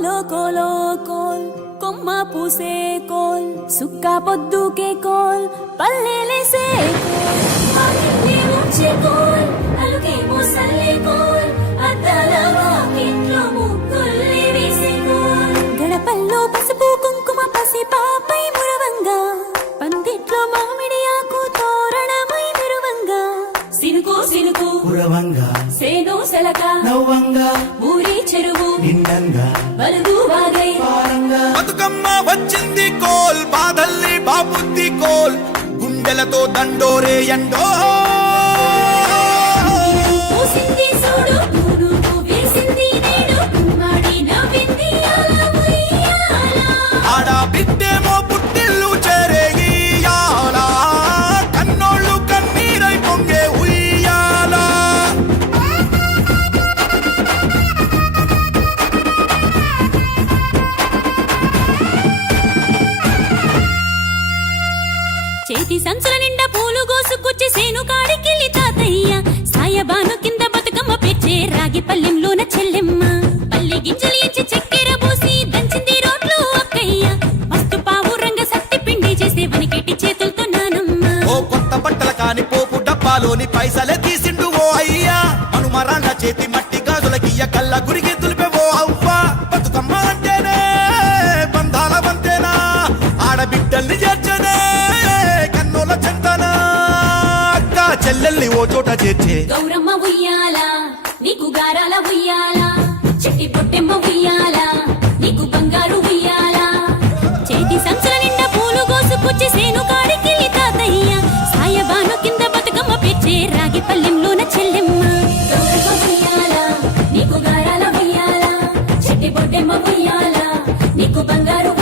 కోలో కోలో coal కొమ్మ పూసే coal సుక్క పొద్దుకే coal పల్లెలేసే coal అలుగే మోసల్లే coal అద్దాల వాకిట్లో ముగ్గుల్ని వేసే కోల్ గడపల్లో పసుపు కుంకుమ పసి పాపై మురవంగా పందిట్లో మామిడి ఆకు తోరణమై మెరువంగా సినుకు సినుకు పురవంగా సేను సెలక నవ్వంగా ఊరి చెరువు నిండంగా బలుగు వాగై పారంగా బతుకమ్మ వచ్చింది కోల్ బాధల్ని బాబుద్ది కోల్ గుండెలతో దండోరే ఎండో పూసింది చూడు పూనుకు వేసింది నేడు కుమ్మడి నవ్వింది అలా ఉయ్యాల ఆడ బిడ్డేమో పుట్టిల్లు చేరేయాల కన్నోళ్ళు కన్నీరై పొంగే ఉయ్యాల చేతి సంచుల నిండా పూలు గోసుకొచ్చి సేను కాడికెళ్ళి తాతయ్య సాయబాను కింద బతుకమ్మ పెచ్చే రాగి పల్లెంలోన చెల్లెమ్మ పల్లె గింజలు ఇచ్చి చక్కెర పోసి దంచింది రోడ్లు అక్కయ్య మస్తు పావు రంగ సత్తి పిండి చేసే వనికెట్టి చేతులతో నానమ్మ ఓ కొత్త బట్టల కాని పోపు డబ్బాలోని పైసలే తీసిండు ఓ అయ్యా మనుమరాళ్ళ చేతి మట్టి గాజులకియ్య కళ్ళ గురికి తులిపేవో అవ్వ బతుకమ్మ అంటేనే బంధాల వంతేనా ఆడబిడ్డల్ని చేర్చనే కన్నుల చెంతనా అక్క చెల్లెల్ని ఓ చోట చేర్చే గౌరమ్మ ఉయ్యాల నీకు గారాల ఉయ్యాల చెట్టి పొట్టెమ్మ ఉయ్యాల నీకు బంగారు ఉయ్యాల చేతి సంచుల నిండా పూలు గోసుకొచ్చి సేను కాడికెళ్ళి తాతయ్య సాయబాను కింద బతుకమ్మ పెచ్చే రాగి పల్లెంలోన చెల్లెమ్మ గౌరమ్మ ఉయ్యాల నీకు గారాల ఉయ్యాల చెట్టి పొట్టెమ్మ ఉయ్యాల నీకు బంగారు